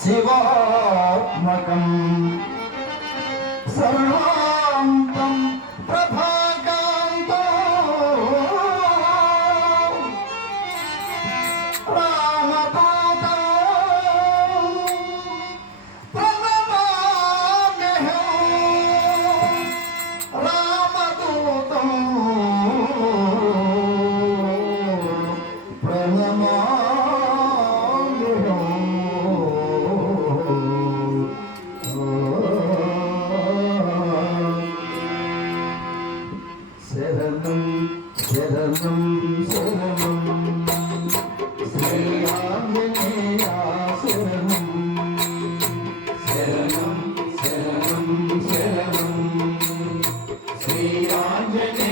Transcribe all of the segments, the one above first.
शिवात्मकम् सर्वान्तं प्रभा శరణం శరణం శరణం శ్రీరాజనే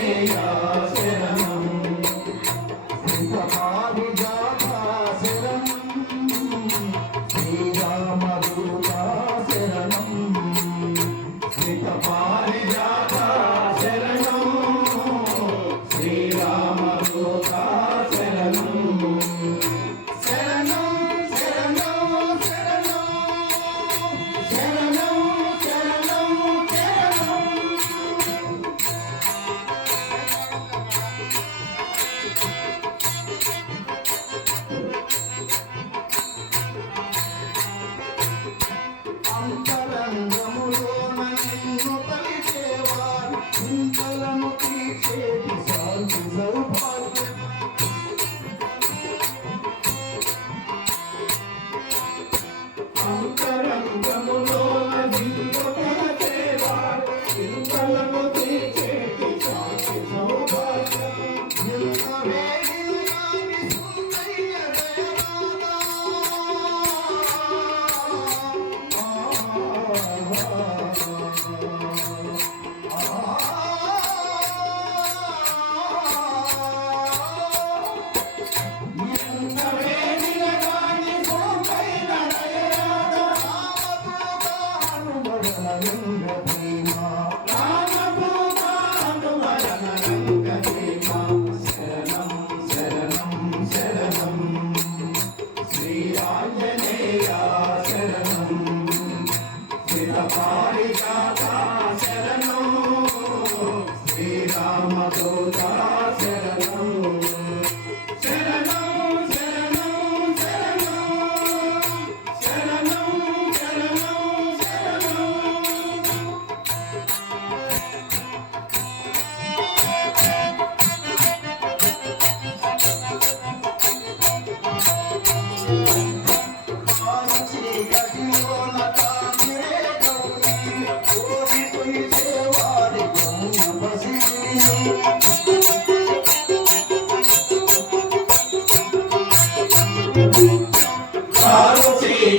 Kasaram.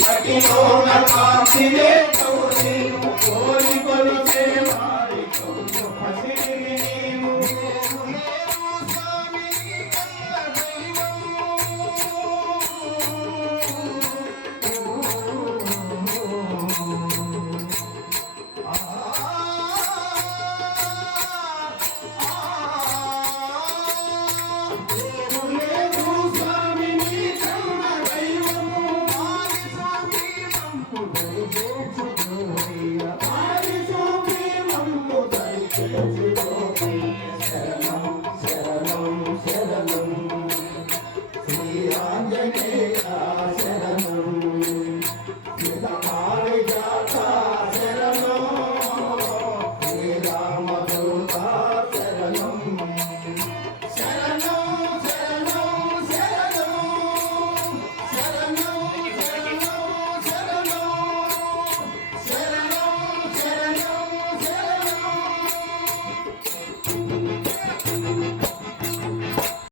కటిలో నా కాంతినే Thank you.